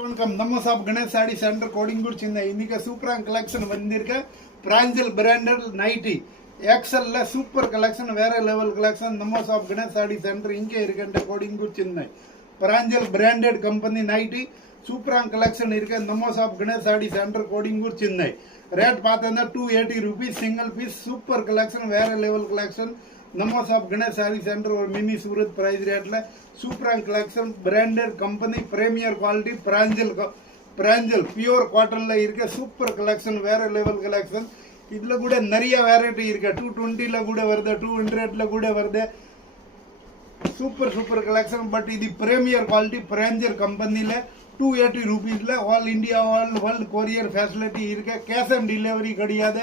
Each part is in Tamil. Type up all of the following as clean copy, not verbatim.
வணக்கம். நம்ம ஷாப் கணேஷ் சாடி சென்டர் கோடிங்கூர் சின்ன இன்னைக்கு சூப்பரான கலெக்ஷன் வந்திருக்க பிராஞ்சல் பிராண்டட் நைட்டி எக்ஸல்ல சூப்பர் கலெக்ஷன் வேற லெவல் கலெக்ஷன் நம்ம ஷாப் கணேஷ் சாடி சென்டர் இங்கே இருக்கின்ற கோடிங்கூர் சின்ன பிராஞ்சல் பிராண்டட் கம்பெனி நைட்டி சூப்பரான கலெக்ஷன் இருக்க நம்ம ஷாப் கணேஷ் சாடி சென்டர் கோடிங்கூர் சின்ன ரேட் பார்த்தா 280 rupees single piece super collection வேற லெவல் கலெக்ஷன் நம்ம ஷாப் கணேஷ் சாரி சென்டர் ஒரு மினி சூரத் பிரைஸ் ரேட்ல சூப்பரான collection branded company premier quality பிராஞ்சல் பியூர் காட்டன்ல இருக்க சூப்பர் கலெக்ஷன் வேற லெவல் கலெக்ஷன் இதுல கூட நிறைய வெரைட்டி இருக்கு 220ல கூட வருது 200ல கூட வருது சூப்பர் கலெக்ஷன் பட் இது பிரீமியர் குவாலிட்டி பிராஞ்சல் கம்பெனில 280 rupeesல all India all world courier facility இருக்கு கேஷ் ஆன் டெலிவரி கிடையாது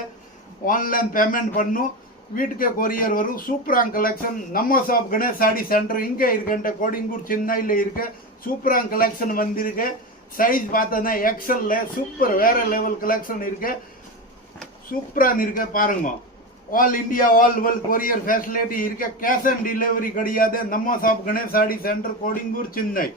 ஆன்லைன் பேமெண்ட் பண்ணும் வீட்டுக்கு கொரியர் வரும் சூப்பரான கலெக்ஷன் நம்ம ஷாப் கணேஷ் சாடி சென்டர் இங்கே இருக்கின்ற கோடிங்கூர் சென்னையில் இருக்க சூப்பரான கலெக்ஷன் வந்திருக்கு சைஸ் பார்த்தோன்னா எக்ஸல்ல சூப்பர் வேற லெவல் கலெக்ஷன் இருக்கு சூப்பரான இருக்க பாருங்க all India all world courier facility இருக்கு கேஷ் ஆன் டெலிவரி கிடையாது நம்ம ஷாப் கணேஷ் சாடி சென்டர் கோடிங்கூர் சென்னை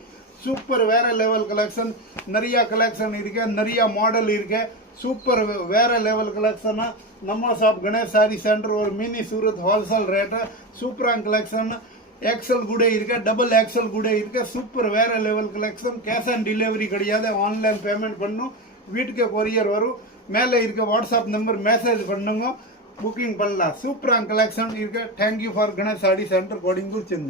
சூப்பர் வேற லெவல் கலெக்ஷன் நிறைய கலெக்ஷன் இருக்கு நிறைய மாடல் இருக்கு சூப்பர் வேற லெவல் கலெக்ஷன் நம்ம ஷாப் கணேஷ் சாரி சென்டர் ஒரு மினி சூரத் ஹோல்சேல் ரேட் சூப்பரான கலெக்ஷன் எக்ஸல் கூட இருக்கு டபுள் எக்ஸல் கூட இருக்கு சூப்பர் வேற level collection cash on delivery கிடையாது ஆன்லைன் பேமெண்ட் பண்ணும் வீட்டுக்கு கொரியர் வரும் மேலே இருக்க வாட்ஸ்அப் நம்பர் மெசேஜ் பண்ணுங்க புக்கிங் பண்ணலாம் சூப்பரான கலெக்ஷன் இருக்கு தேங்க்யூ ஃபார் கணேஷ் சாடி சென்டர் கோடிங்கூர் சென்னை